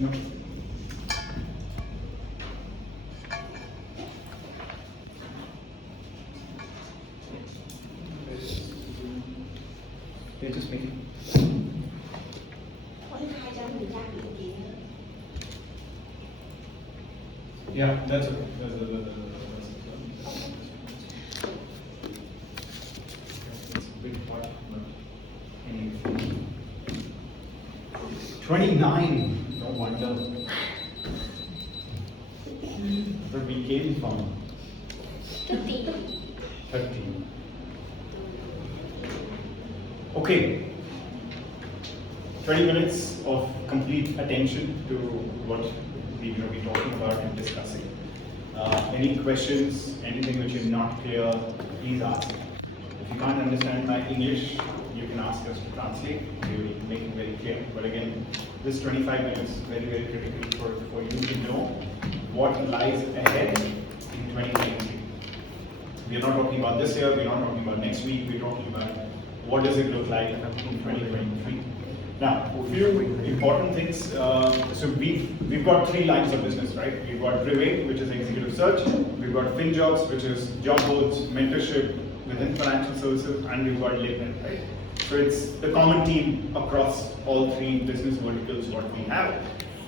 No. They're just making. Yeah, that's okay. That's it's a bit hot, but anyway. 29. No wonder. But we came from 30. Okay. 20 minutes of complete attention to what we're going to be talking about and discussing. Any questions, anything which is not clear, please ask. If you can't understand my English, you can ask us to translate. We will make it very clear. But again, this 25 minutes is very, very critical for you to know what lies ahead in 2023. We are not talking about this year, we are not talking about next week, we're talking about what does it look like in 2023. Now, a few important things. So we've got 3 lines of business, right? We've got Livwell, which is executive search. We've got FinJobs, which is job boards, mentorship within financial services, and we've got Livwell, right? So it's the common theme across all 3 business verticals what we have.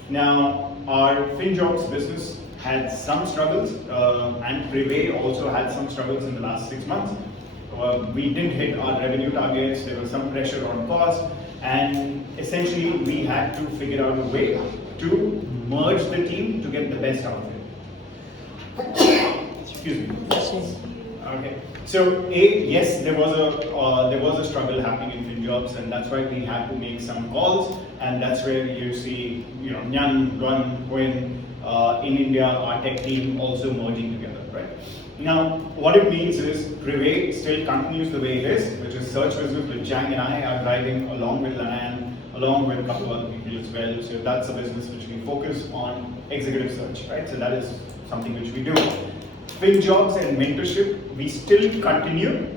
Now, our FinJobs business had some struggles, and Livwell also had some struggles in the last 6 months. We didn't hit our revenue targets. There was some pressure on cost. And essentially, we had to figure out a way to merge the team to get the best out of it. Excuse me. Okay. So, yes, there was a struggle happening in FinJobs, and that's why we had to make some calls. And that's where you see, Nyan, Run, Quinn, in India, our tech team also merging together, right? Now, what it means is Livwell still continues the way it is, which is search business with Chang and I are driving along with Lanan, along with a couple of other people as well. So that's a business which we focus on executive search, right? So that is something which we do. FinJobs and mentorship, we still continue.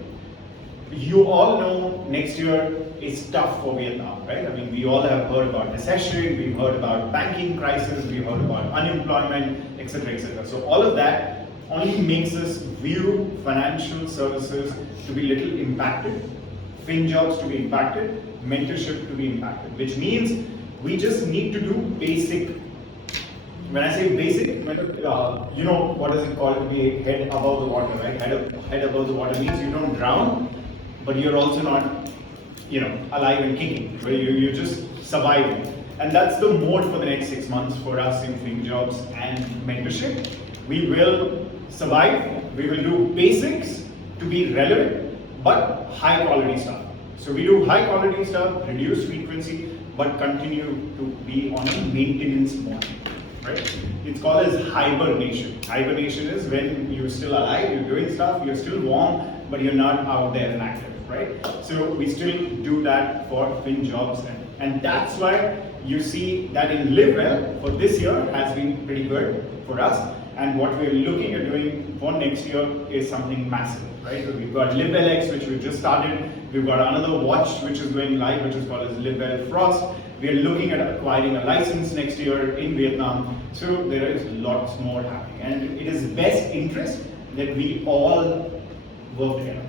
You all know next year is tough for Vietnam, right? I mean, we all have heard about recession, we've heard about banking crisis, we've heard about unemployment, etc., etc. So all of that only makes us view financial services to be little impacted, FinJobs to be impacted, mentorship to be impacted, which means we just need to do basic. When I say basic, you know what is it called to be head above the water, right? Head above the water means you don't drown, but you're also not, alive and kicking. Where you're just surviving, and that's the mode for the next 6 months for us in FinJobs and mentorship. We will survive, we will do basics to be relevant, but high quality stuff. So we do high quality stuff, reduce frequency, but continue to be on a maintenance mode, right? It's called as hibernation. Hibernation is when you're still alive, you're doing stuff, you're still warm, but you're not out there and active, right? So we still do that for FinJobs, and that's why you see that in Livwell for this year has been pretty good for us. And what we're looking at doing for next year is something massive, right? So we've got Livwell X, which we just started. We've got another watch which is going live, which is called as Livwell Frost. We're looking at acquiring a license next year in Vietnam. So there is lots more happening. And it is best interest that we all work together,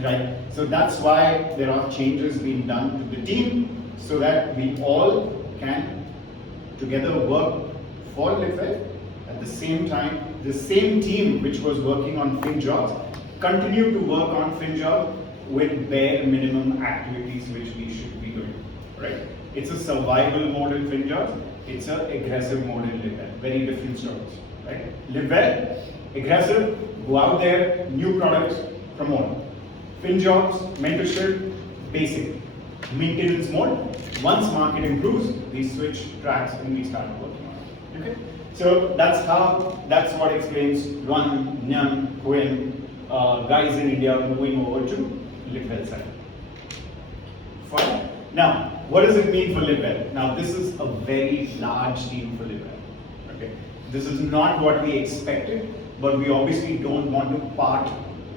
right? So that's why there are changes being done to the team so that we all can together work for Livwell. At the same time, the same team which was working on FinJobs continue to work on FinJobs with bare minimum activities which we should be doing, right? It's a survival mode in FinJobs, it's an aggressive mode in Livwell. Very different stories, right? Livwell, aggressive, go out there, new products, promote. FinJobs, mentorship, basic. Maintenance mode. Once market improves, we switch tracks and we start working on it. Okay? So that's what explains Run, Nyan, Quinn, guys in India moving over to Livwell side. Fine. Now, what does it mean for Livwell? Now, this is a very large team for Livwell. Okay? This is not what we expected, but we obviously don't want to part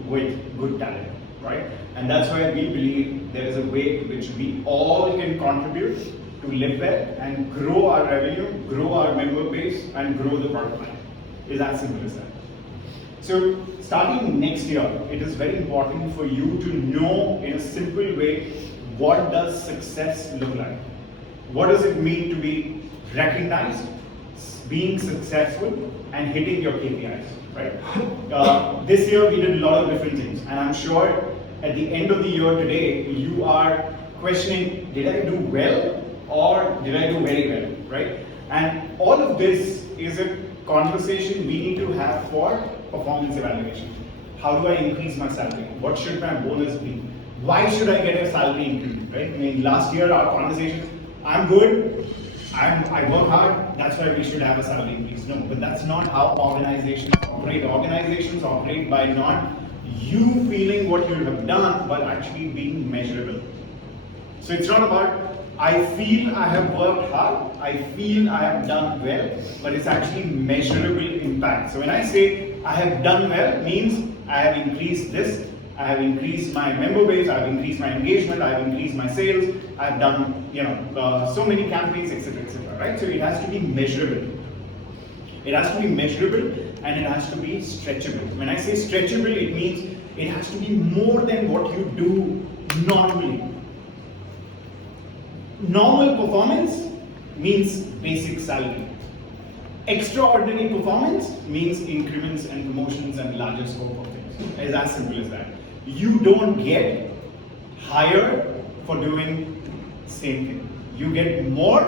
with good talent, right? And that's why we believe there is a way in which we all can contribute to Livwell and grow our revenue, grow our member base, and grow the product line. It's as simple as that. So starting next year, it is very important for you to know in a simple way, what does success look like? What does it mean to be recognized, being successful, and hitting your KPIs, right? This year we did a lot of different things, and I'm sure at the end of the year today, you are questioning, did I do well or did I do very well, right? And all of this is a conversation we need to have for performance evaluation. How do I increase my salary? What should my bonus be? Why should I get a salary increase, right? I mean, last year our conversation, I'm good, I work hard, that's why we should have a salary increase. No, but that's not how organizations operate. Organizations operate by not you feeling what you have done, but actually being measurable. So it's not about, I feel I have worked hard, I feel I have done well, but it's actually measurable impact. So when I say I have done well, means I have increased this, I have increased my member base, I have increased my engagement, I have increased my sales, I have done so many campaigns, etc., right? So it has to be measurable. It has to be measurable and it has to be stretchable. When I say stretchable, it means it has to be more than what you do normally. Normal performance means basic salary. Extraordinary performance means increments and promotions and larger scope of things. It's as simple as that. You don't get higher for doing same thing. You get more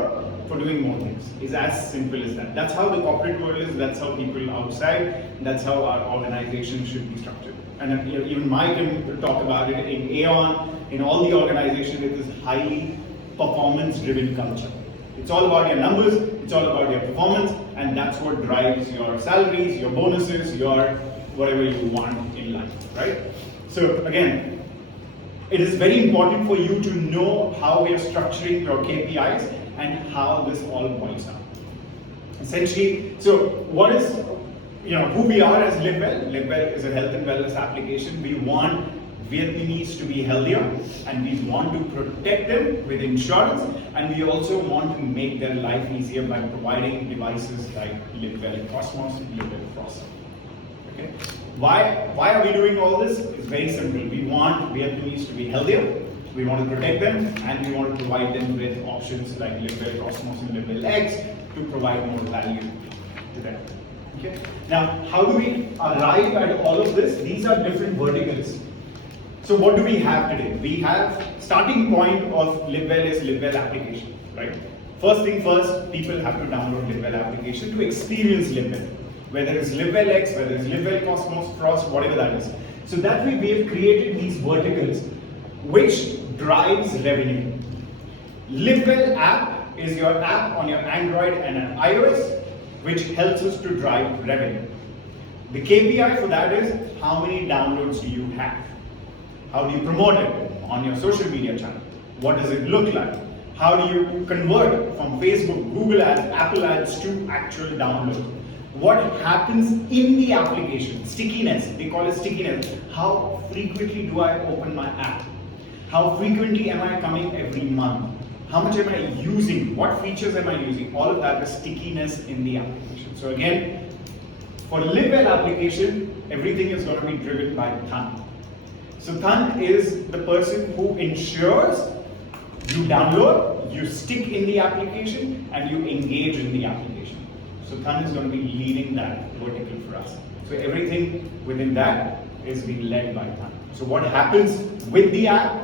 for doing more things. It's as simple as that. That's how the corporate world is, that's how people outside, that's how our organization should be structured. And even Mike can talk about it in Aeon, in all the organizations, it is highly performance-driven culture. It's all about your numbers, it's all about your performance, and that's what drives your salaries, your bonuses, your whatever you want in life, right? So again, it is very important for you to know how we are structuring your KPIs and how this all boils down. Essentially, so what is, who we are as Livwell? Livwell is a health and wellness application. We want Vietnamese to be healthier, and we want to protect them with insurance, and we also want to make their life easier by providing devices like Livwell Cosmos, Livwell Frost. Okay? Why are we doing all this? It's very simple. We want Vietnamese to be healthier, we want to protect them, and we want to provide them with options like Livwell Cosmos and Livwell X to provide more value to them. Okay? Now, how do we arrive at all of this? These are different verticals. So what do we have today? We have starting point of Livwell is Livwell application, right? First thing first, people have to download Livwell application to experience Livwell. Whether it's Livwell X, whether it's Livwell Cosmos, Frost, whatever that is. So that way we have created these verticals which drives revenue. Livwell app is your app on your Android and an iOS, which helps us to drive revenue. The KPI for that is how many downloads do you have? How do you promote it on your social media channel? What does it look like? How do you convert from Facebook, Google ads, Apple ads to actual download? What happens in the application? Stickiness, they call it stickiness. How frequently do I open my app? How frequently am I coming every month? How much am I using? What features am I using? All of that is stickiness in the application. So again, for Livwell application, everything is going to be driven by Than. So Than is the person who ensures you download, you stick in the application, and you engage in the application. So Than is going to be leading that vertical for us. So everything within that is being led by Than. So what happens with the app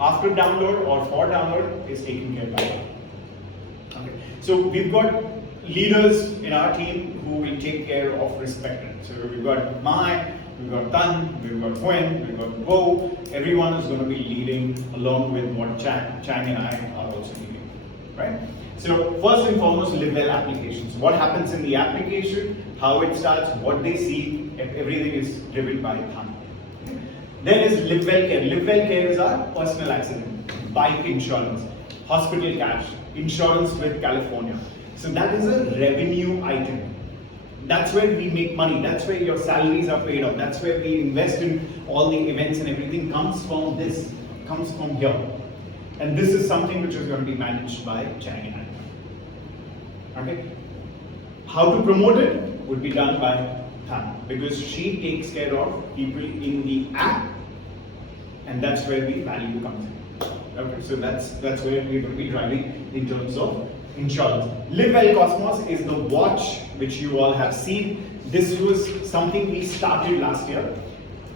after download or for download is taken care by Than. Okay. So we've got leaders in our team who will take care of respecting. So we've got Mai, we've got Than, we've got Huen, we've got Bo. Everyone is going to be leading along with what Chang and I are also leading, right? So first and foremost, Livwell applications. What happens in the application, how it starts, what they see, everything is driven by Than. Then is Livwell Care. Livwell Care is our personal accident, bike insurance, hospital cash, insurance with California. So that is a revenue item. That's where we make money. That's where your salaries are paid off. That's where we invest in all the events and everything comes from this, comes from here. And this is something which is going to be managed by Chang and I. Okay? How to promote it would be done by Tan, because she takes care of people in the app, and that's where the value comes in. Okay, so that's where we're going to be driving in terms of insurance. Livwell Cosmos is the watch which you all have seen. This was something we started last year.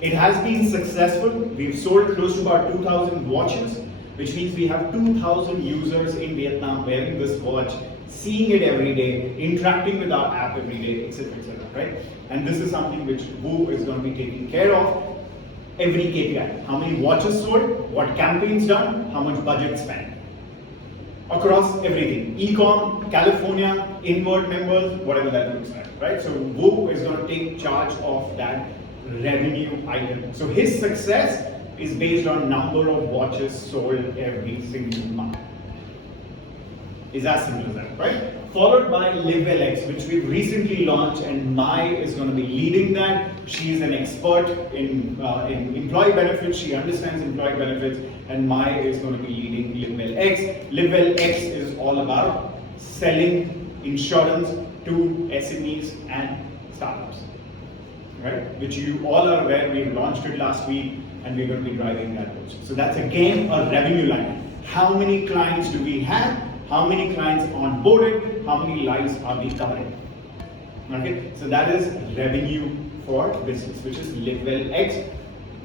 It has been successful. We've sold close to about 2,000 watches, which means we have 2,000 users in Vietnam wearing this watch, seeing it every day, interacting with our app every day, etc., right? And this is something which Wu is going to be taking care of. Every KPI, how many watches sold, what campaigns done, how much budget spent. Across everything, e-com, California, inward members, whatever that looks like, right? So Wu is going to take charge of that revenue item. So his success is based on number of watches sold every single month. Is as simple as that, right? Followed by Livwell X, which we've recently launched, and Mai is going to be leading that. She is an expert in employee benefits. She understands employee benefits, and Mai is going to be leading Livwell X. Livwell X is all about selling insurance to SMEs and startups, right? Which you all are aware. We launched it last week, and we're going to be driving that also. So that's again a revenue line. How many clients do we have? How many clients onboarded? How many lives are we covering? Okay, so that is revenue for business, which is Livwell X,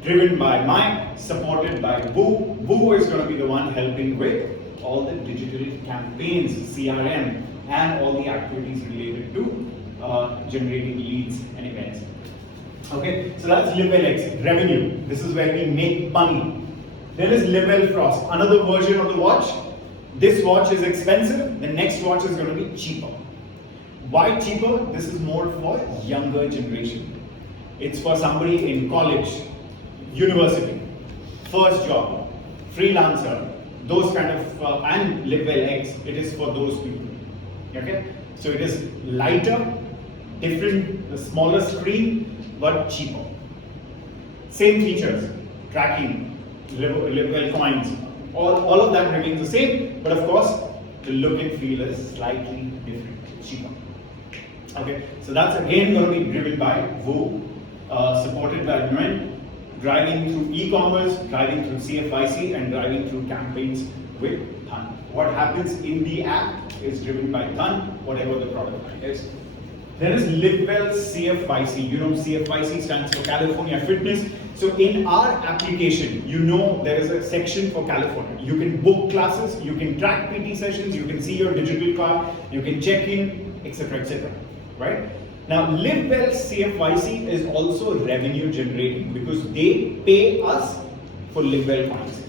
driven by Mai, supported by Wu. Wu is going to be the one helping with all the digital campaigns, CRM, and all the activities related to generating leads and events. Okay, so that's Livwell X, revenue. This is where we make money. Then is Livwell Frost, another version of the watch. This watch is expensive, the next watch is going to be cheaper. Why cheaper? This is more for younger generation. It's for somebody in college, university, first job, freelancer, those kind of, and Livwell X, it is for those people. Okay? So it is lighter, different, smaller screen, but cheaper. Same features, tracking, Livwell coins, all of that remains the same, but of course, the look and feel is slightly different, cheaper. Okay, so that's again going to be driven by Wu, supported by Nguyen, driving through e-commerce, driving through CFIC, and driving through campaigns with Tan. What happens in the app is driven by Tan, whatever the product line is. There is Livwell CFIC. You know, CFIC stands for California Fitness. So in our application, you know there is a section for California. You can book classes, you can track PT sessions, you can see your digital card, you can check in, etc., right? Now, Livwell CFIC is also revenue generating because they pay us for Livwell coins.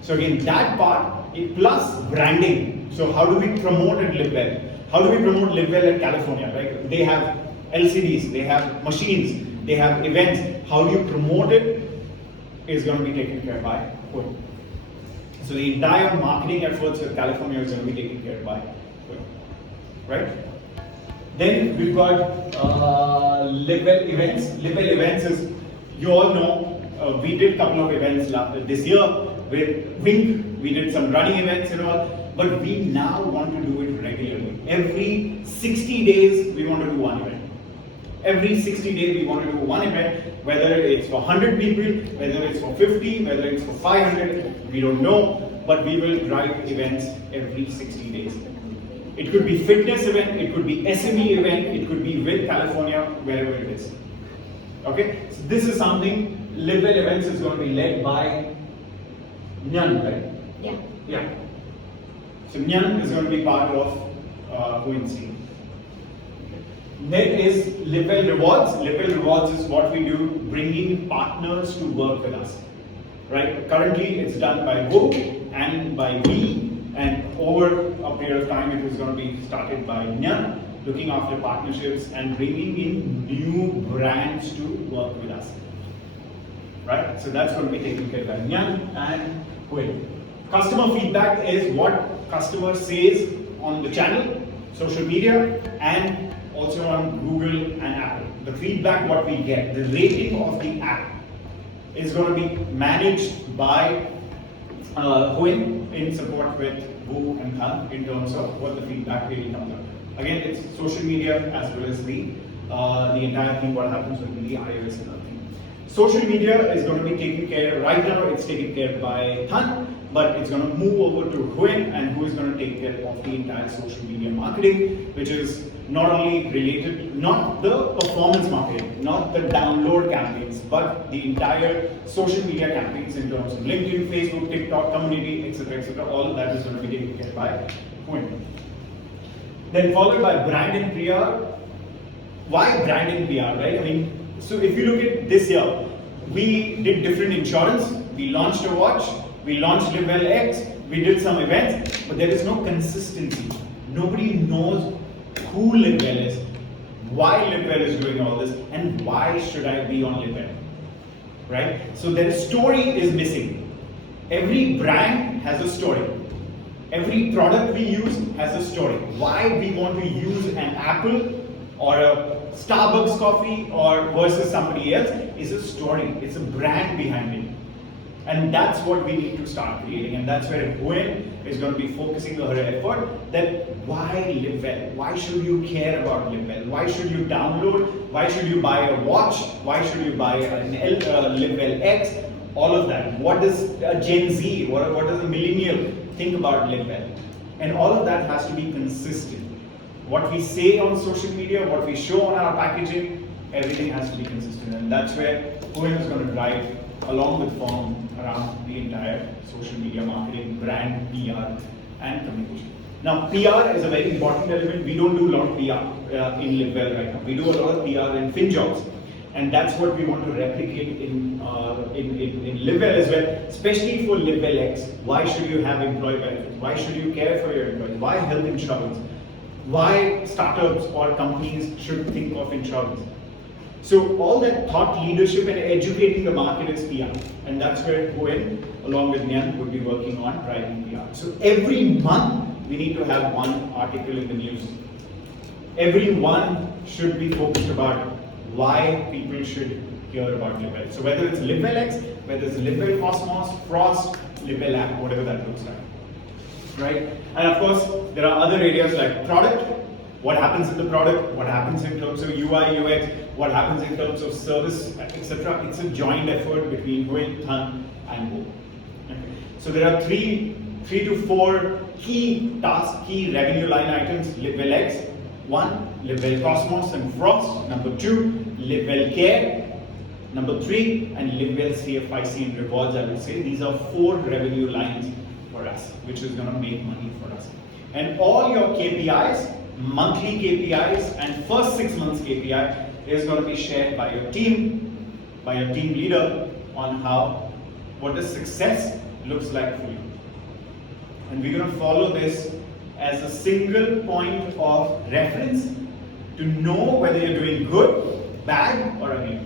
So again, that part, plus branding. So how do we promote at Livwell? How do we promote Livwell at California, right? They have LCDs, they have machines, they have events. How do you promote it is going to be taken care by Quill. So the entire marketing efforts of California is going to be taken care by Quill, right? Then we've got Livwell events. Livwell events is, you all know, we did a couple of events this year with Wink. We did some running events and all, but we now want to do it regularly. Every 60 days, we want to do one event. Every 60 days, we want to do one event, whether it's for 100 people, whether it's for 50, whether it's for 500, we don't know, but we will drive events every 60 days. It could be fitness event, it could be SME event, it could be with California, wherever it is. Okay, so this is something, Livwell events is going to be led by Nyan, right? Yeah. Yeah. So Nyan is going to be part of ONC. Then is Livwell Rewards. Livwell Rewards is what we do, bringing partners to work with us. Right? Currently, it's done by Wu and by me, and over a period of time, it is going to be started by Nyan, looking after partnerships and bringing in new brands to work with us. Right? So that's going to be taken care by Nyan and Will. Customer feedback is what customer says on the channel, social media, and also on Google and Apple. The feedback what we get, the rating of the app is going to be managed by Huin in support with Wu and Tan in terms of what the feedback really comes out. Again, it's social media as well as the entire thing, what happens with the iOS and other thing. Social media is going to be taken care, right now it's taken care by Tan, but it's going to move over to Huin, and who is going to take care of the entire social media marketing, which is not only related, not the performance marketing, not the download campaigns, but the entire social media campaigns in terms of LinkedIn, Facebook, TikTok, community, etc. All of that is going to be taken care by Huin. Then followed by brand and PR. Why brand and PR, right? I mean, so if you look at this year, we did different insurance, we launched a watch, we launched Livwell X, we did some events, but there is no consistency. Nobody knows who Livwell is, why Livwell is doing all this, and why should I be on Livwell, right? So their story is missing. Every brand has a story. Every product we use has a story. Why we want to use an Apple or a Starbucks coffee or versus somebody else is a story. It's a brand behind it. And that's what we need to start creating. And that's where Huin is going to be focusing her effort. That why Livwell? Why should you care about Livwell? Why should you download? Why should you buy a watch? Why should you buy an Livwell X? All of that. What does a Gen Z, what does a millennial think about Livwell? And all of that has to be consistent. What we say on social media, what we show on our packaging, everything has to be consistent. And that's where Huin is going to drive along with firm around the entire social media marketing, brand, PR, and communication. Now, PR is a very important element. We don't do a lot of PR in Livwell right now. We do a lot of PR in FinJobs. And that's what we want to replicate in Livwell as well, especially for Livwell X. Why should you have employee benefits? Why should you care for your employees? Why health insurance? Why startups or companies should think of insurance? So all that thought leadership and educating the market is PR. And that's where Huin, along with Nyan, would be working on driving PR. So every month, we need to have one article in the news. Every one should be focused about why people should hear about Livwell. So whether it's Livwell X, whether it's Livwell Cosmos, Frost, Livwell app, whatever that looks like. Right? And of course, there are other areas like product, what happens in the product, what happens in terms of UI, UX, what happens in terms of service, etc. It's a joint effort between Huin, Tan, and Wu. Okay. So there are three to four key tasks, key revenue line items. Livwell X, 1, Livwell Cosmos and Frost. Number 2, Livwell Care. Number 3, and Livwell CFIC and Rewards, I would say. These are 4 revenue lines for us, which is going to make money for us. And all your KPIs, monthly KPIs and first 6 months KPI is going to be shared by your team leader on what the success looks like for you. And we're going to follow this as a single point of reference to know whether you're doing good, bad, or ugly.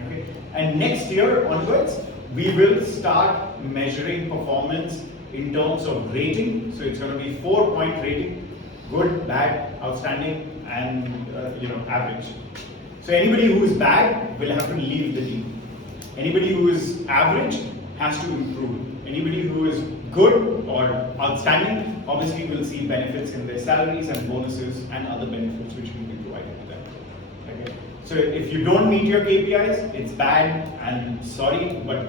Okay? And next year onwards, we will start measuring performance in terms of rating. So it's going to be 4-point rating: good, bad, outstanding, and average. So anybody who is bad will have to leave the team. Anybody who is average has to improve. Anybody who is good or outstanding obviously will see benefits in their salaries and bonuses and other benefits which will be provided to them. Okay? So if you don't meet your KPIs, it's bad and sorry, but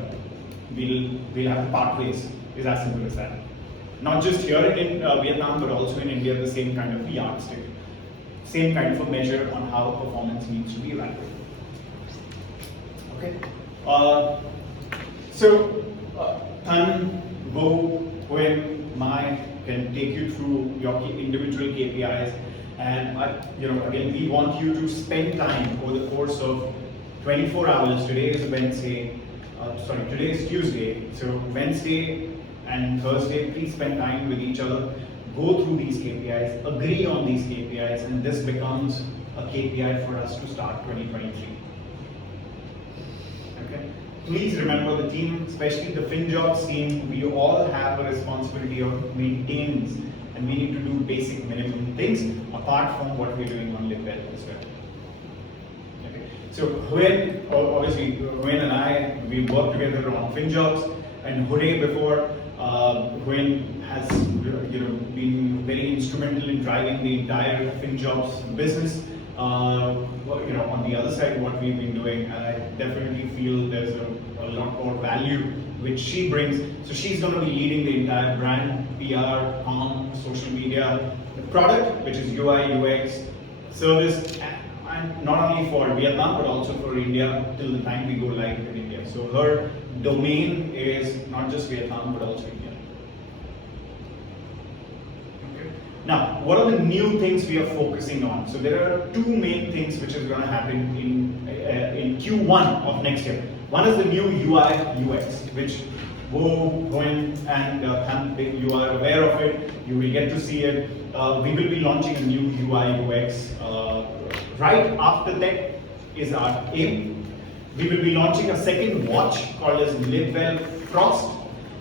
we'll have to part ways. It's as simple as that. Not just here in Vietnam, but also in India, the same kind of yardstick, same kind of a measure on how performance needs to be evaluated. Okay. Tan, Wu, Huin, Mai can take you through your individual KPIs, and again, we want you to spend time over the course of 24 hours. Today is Wednesday. Today is Tuesday. So Wednesday and Thursday, please spend time with each other, go through these KPIs, agree on these KPIs, and this becomes a KPI for us to start 2023. Okay? Please remember the team, especially the FinJobs team, we all have a responsibility of maintenance, and we need to do basic minimum things apart from what we're doing on Livwell as well. Okay. So Huin and I, we work together on FinJobs. and Hooray before. Gwen has been very instrumental in driving the entire FinJobs business. On the other side, what we've been doing, I definitely feel there's a lot more value which she brings. So she's going to be leading the entire brand, PR, social media, the product, which is UI, UX, service, and not only for Vietnam but also for India till the time we go live in India. So her domain is not just Vietnam but also India. Okay. Now, what are the new things we are focusing on? So there are two main things which is going to happen in Q1 of next year. One is the new UI UX, which go in and you are aware of it. You will get to see it. We will be launching a new UI UX right after that is our aim. We will be launching a second watch called as Livwell Frost,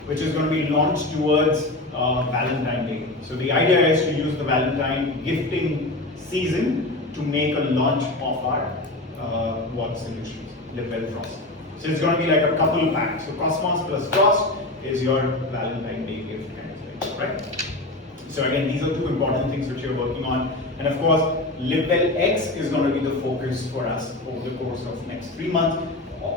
which is going to be launched towards Valentine Day. So the idea is to use the Valentine gifting season to make a launch of our watch solutions, Livwell Frost. So it's going to be like a couple pack. So Cosmos plus Frost is your Valentine Day gift kind of thing, right? So again, these are two important things which you're working on. And of course, Livwell X is going to be the focus for us over the course of next 3 months.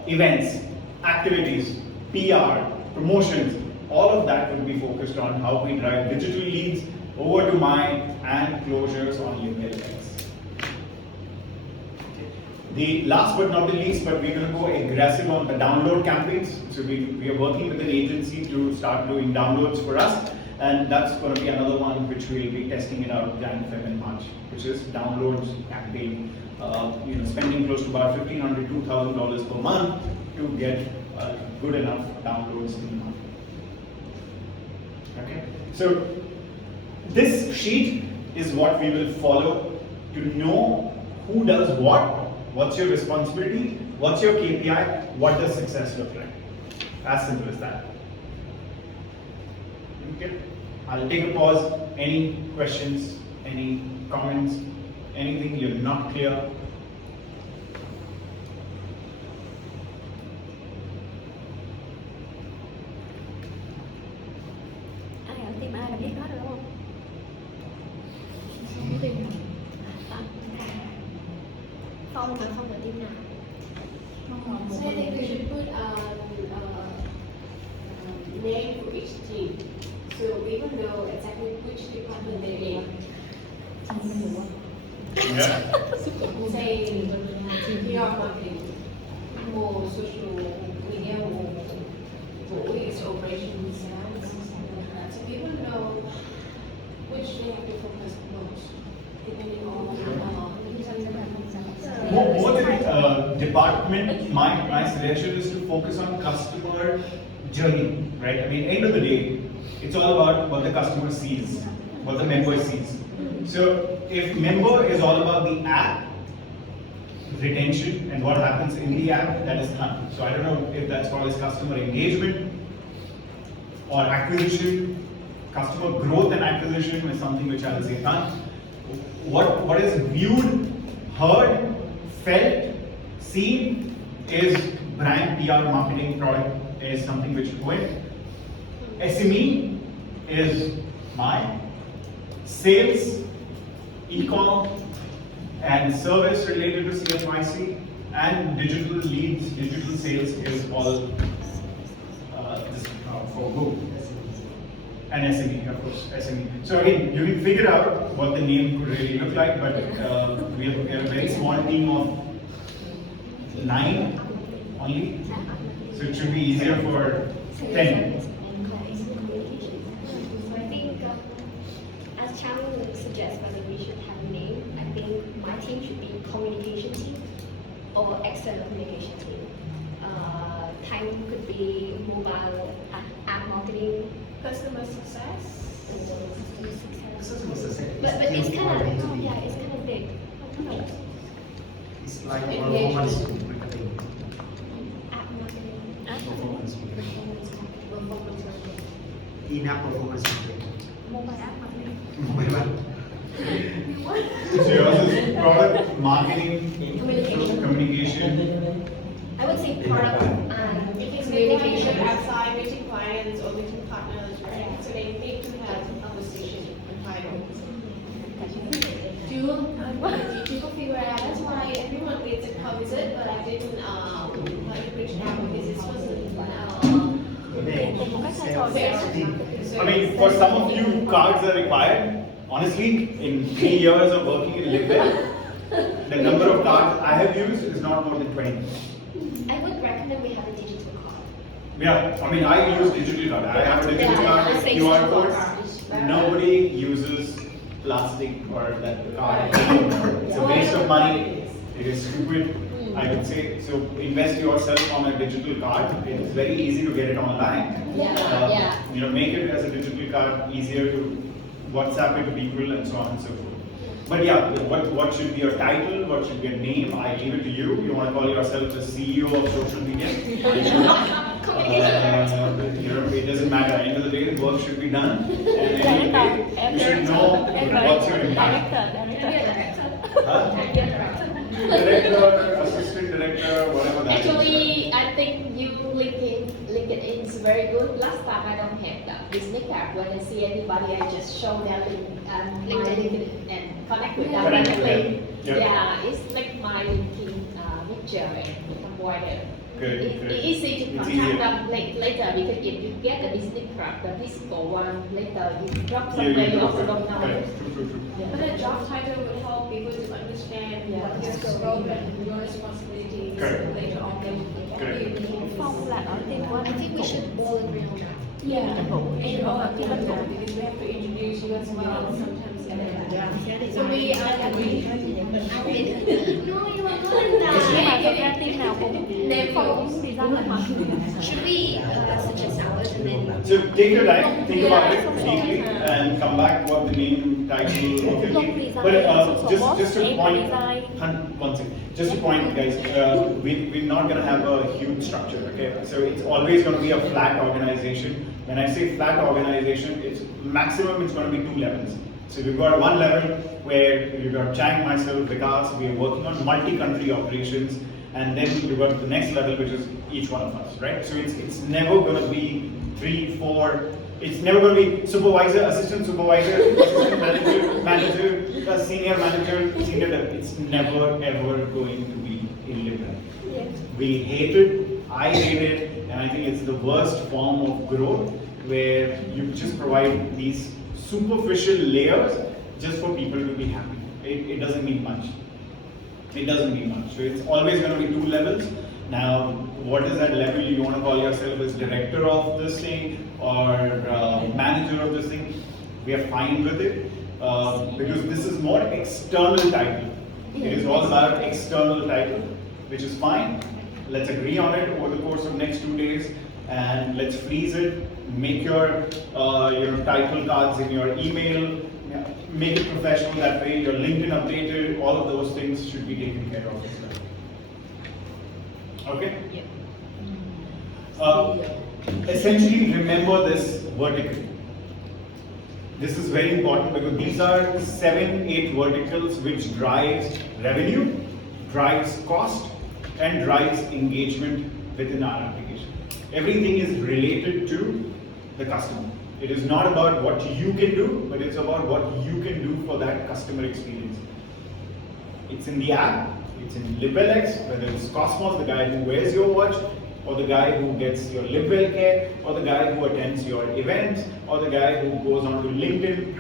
Events, activities, PR, promotions, all of that will be focused on how we drive digital leads over to mine and closures on Livwell X. The last but not the least, but we're going to go aggressive on the download campaigns. So we are working with an agency to start doing downloads for us. And that's going to be another one which we'll be testing it out Jan, Feb and March, which is downloads campaign. Spending close to about $1,500 to $2,000 per month to get good enough downloads in the month. Okay, so this sheet is what we will follow to know who does what, what's your responsibility, what's your KPI, what does success look like. As simple as that. Okay. I'll take a pause. Any questions, any comments, anything you're not clear? Ai ở team A là biết hết rồi đúng không? Không có team nào. Phong mà không có team nào. So I think we should put name for each team, so we will know exactly which department they're in. Yeah. Say PR marketing, more social media, or UX operations, something like that. So people know which they have to focus most, depending on More than department, my suggestion is to focus on customer journey, right? I mean, end of the day, it's all about what the customer sees, what the member sees. So if member is all about the app, retention and what happens in the app, that is done. So I don't know if that's called as customer engagement or acquisition. Customer growth and acquisition is something which I will say done. What is viewed, heard, felt, seen is brand, PR, marketing, product is something which went. SME is mine. Sales, e-com, and service related to CFYC, and digital leads, digital sales is all for Go. And SME, of course, SME. So again, you can figure out what the name could really look like, but we have a very small team of 9 only, so it should be easier for 10. So I think, as Chang would suggest whether we should have a name, I think my team should be communication team or external communication team. Time could be mobile, app marketing, customer success. But it's kind of it's kind of big. It's like performance marketing. App marketing. Performance marketing. In-app performance marketing. Mobile app marketing. Mobile app. So yours is product marketing, communication. I would say product and If it's communication. outside, reaching clients. Digital figure out. That's why everyone gets a copy it, but I didn't like reach out because this wasn't I mean, for some of you, cards are required. Honestly, in 3 years of working in Livwell, the number of cards I have used is not more than 20. I would recommend we have a digital card. Yeah, I mean, I use digital card. I have a digital card with QR codes. Nobody uses plastic or that card. It's a waste of money. It is stupid. I would say, so invest yourself on a digital card. It's very easy to get it online. You know, make it as a digital card easier to WhatsApp it to people and so on and so forth. But yeah, what should be your title? What should be your name? I leave it to you. You want to call yourself the CEO of social media? You know, it doesn't matter. At the end of the day, the work should be done. And at the end of the day, you should know what's your impact. Director, assistant director, whatever that is. Actually, I think you LinkedIn is very good. Last time I don't have the business card. When I see anybody, I just show their LinkedIn and connect with them Connect with directly. them. Yep. Yeah, it's like my LinkedIn picture and become wider. Good, It's good. easy to It's contact easier. them later because if you get the business card, the physical one later, you drop Yeah, somewhere, you also correct. don't know. Correct. True. But a job title would help people to understand what your scope and your responsibilities Correct. later on. Correct. Phong là ở tiền quân. I think we should all agree on that. Yeah, and all people know because we have to introduce you as well sometimes. So we agree. No, you are not in Nhưng mà that. thật ra team nào cũng Phong cũng design hết mà. Should we suggest ours and then? So take your time, think about it deeply, and come back what the name, title, of your team. But just a point, one second. Just a point, guys. We're not gonna have a huge structure, okay? So it's always gonna be a flat organization. When I say flat organization, it's maximum. It's gonna be 2 levels. So we've got one level where you've got Chang, myself, Vikas. We are working on multi-country operations. And then you've got the next level, which is each one of us, right? So it's never going to be 3, 4. It's never going to be supervisor, assistant supervisor, assistant manager, senior manager, senior level. It's never ever going to be illiberal. We hate it. I hate it, and I think it's the worst form of growth where you just provide these superficial layers just for people to be happy. It doesn't mean much. It doesn't mean much. So it's always going to be 2 levels. Now, what is that level? You want to call yourself as director of this thing or manager of this thing? We are fine with it because this is more external title. It is all about external title, which is fine. Let's agree on it over the course of next 2 days and let's freeze it. Make your title cards in your email. Make it professional that way, your LinkedIn updated, all of those things should be taken care of as well. Okay? Essentially, remember this vertical. This is very important because these are 7, 8 verticals which drives revenue, drives cost, and drives engagement within our application. Everything is related to the customer. It is not about what you can do, but it's about what you can do for that customer experience. It's in the app, it's in LivwellX, whether it's Cosmos, the guy who wears your watch, or the guy who gets your Livwell care, or the guy who attends your events, or the guy who goes onto LinkedIn,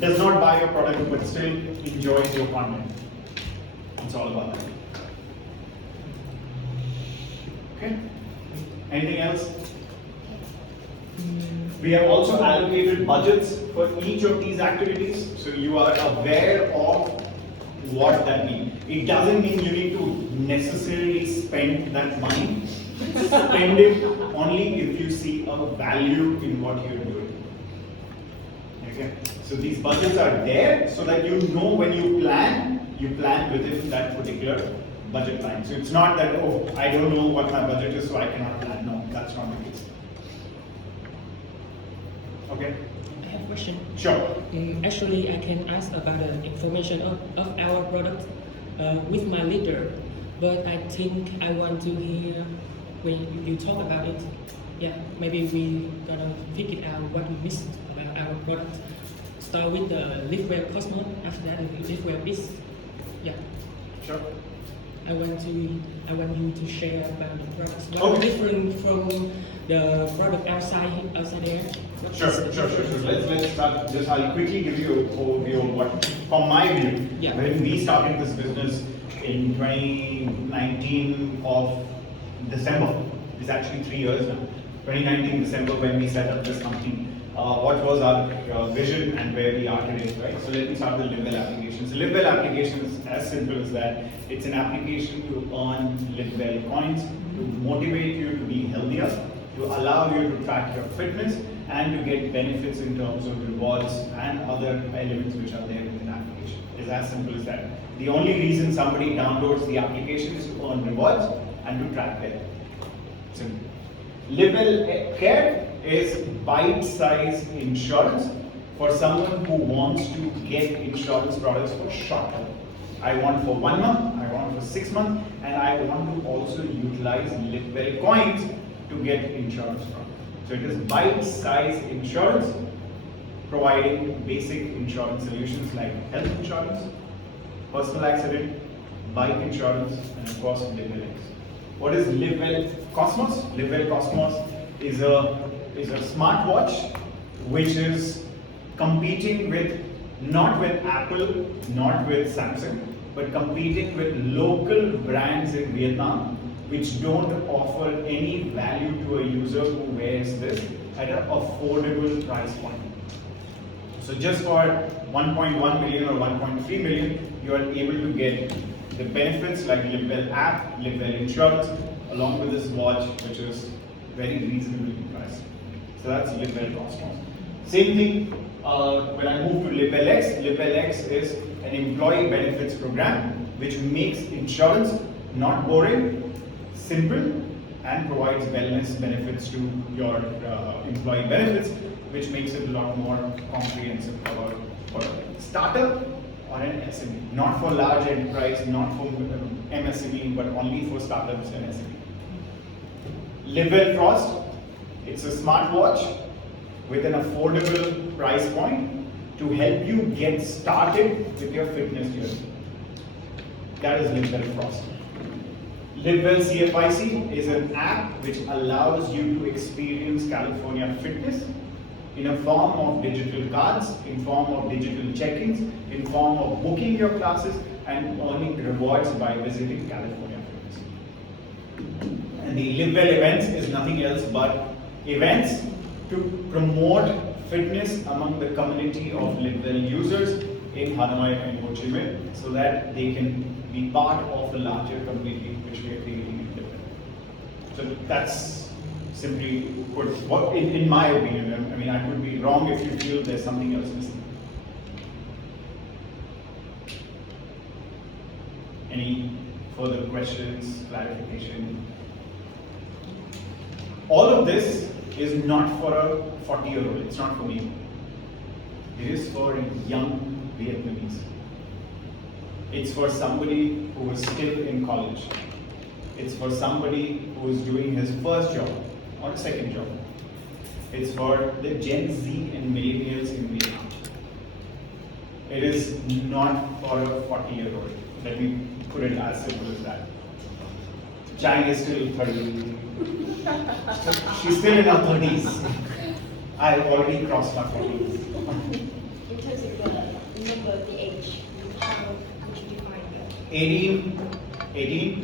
does not buy your product, but still enjoys your content. It's all about that. Okay? Anything else? We have also allocated budgets for each of these activities, so you are aware of what that means. It doesn't mean you need to necessarily spend that money. Spend it only if you see a value in what you're doing. Okay? So these budgets are there so that you know when you plan within that particular budget line. So it's not that, oh, I don't know what my budget is, so I cannot plan. No, that's not the case. Okay? I have a question. Sure. Actually, I can ask about the information of our product with my leader, but I think I want to hear when you talk about it. Yeah, maybe we gonna figure out what we missed about our product. start with the Livwell Cosmos. After that, Livwell Biz. Yeah. Sure. I want you to share about the products. What Okay. different from the product outside there? What Sure. is the difference? Let's start. Just I'll quickly give you an overview of what, from my view, Yeah. when we started this business in 2019 of December. It's actually 3 years now. 2019 December when we set up this company. What was our vision and where we are today, right? So let me start with Livwell applications. The Livwell application is as simple as that. It's an application to earn Livwell coins, to motivate you to be healthier, to allow you to track your fitness, and to get benefits in terms of rewards and other elements which are there within the application. It's as simple as that. The only reason somebody downloads the application is to earn rewards and to track their simple. Livwell Care is bite-sized insurance for someone who wants to get insurance products for short term. I want for 1 month, I want for 6 months, and I want to also utilize Livwell coins to get insurance products. So it is bite-sized insurance, providing basic insurance solutions like health insurance, personal accident, bike insurance, and of course Livwell X. What is Livwell Cosmos? Livwell Cosmos is a smartwatch which is competing with, not with Apple, not with Samsung, but competing with local brands in Vietnam which don't offer any value to a user who wears this at an affordable price point. So just for 1.1 million or 1.3 million, you are able to get the benefits like Livwell app, Livwell insurance, along with this watch, which is very reasonably priced. So that's Livwell Cosmos. Same thing when I move to Livwell X. Livwell X is an employee benefits program which makes insurance not boring, simple, and provides wellness benefits to your employee benefits, which makes it a lot more comprehensive for a startup or an SME. Not for large enterprise, not for MSME, but only for startups and SME. Livwell Frost, it's a smartwatch with an affordable price point to help you get started with your fitness journey. That is Livwell Frost. Livwell CFIC is an app which allows you to experience California fitness in a form of digital cards, in form of digital check-ins, in form of booking your classes and earning rewards by visiting California Fitness. And the Livwell events is nothing else but events to promote fitness among the community of Livwell users in Hanoi and Ho Chi Minh so that they can be part of the larger community which we are creating in Livwell. So that's simply put, what, in my opinion. I mean, I could be wrong if you feel there's something else missing. Any further questions, clarification? All of this is not for a 40-year-old, it's not for me. It is for young Vietnamese. It's for somebody who is still in college. It's for somebody who is doing his first job or a second job. It's for the Gen Z and millennials in Vietnam. It is not for a 40-year-old. Let me put it as simple as that. Chang is still 30. She's still in her 30s. I've already crossed my 40s. In terms of the number, the age, how would you define it? 18